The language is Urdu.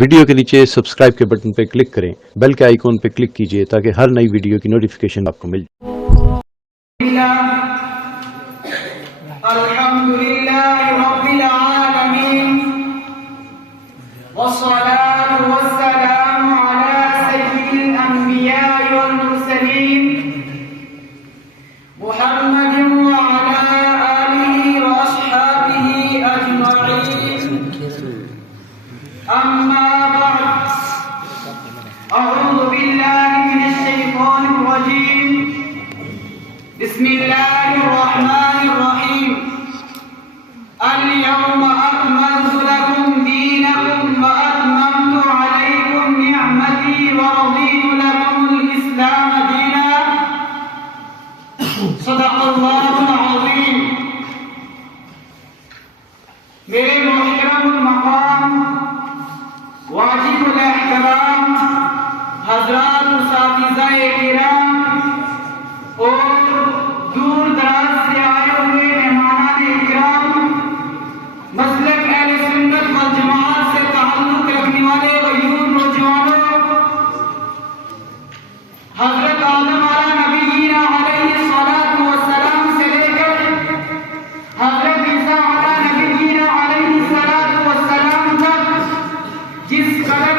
ویڈیو کے نیچے سبسکرائب کے بٹن پہ کلک کریں، بیل کے آئیکن پہ کلک کیجئے تاکہ ہر نئی ویڈیو کی نوٹیفیکیشن آپ کو مل جائے۔ الحمدللہ رب العالمین والصلاة والسلام على سید الانبیاء والمرسلین محمد وعلى آلہ واصحابہ اجمعین، اما بعد، اعوذ باللہ من الشیطان الرجیم، بسم اللہ الرحمن الرحیم، اليوم اکملت لکم دینکم واتممت علیکم نعمتی ورضیت لکم الاسلام دینا۔ صدق اللہ العظیم۔ میرے محترم المقام، واجب الاحترام حضرات اساتذہ کرام اور دور دراز سے آئے ہوئے مہمان اکرام، مسلک اہل سنت والجماعت سے تعلق رکھنے والے غیور نوجوانوں، حضرت آدم علیہ نبینا علیہ الصلاۃ والسلام سے لے کر حضرت عیسیٰ علیہ نبینا علیہ الصلاۃ والسلام تک جس قدر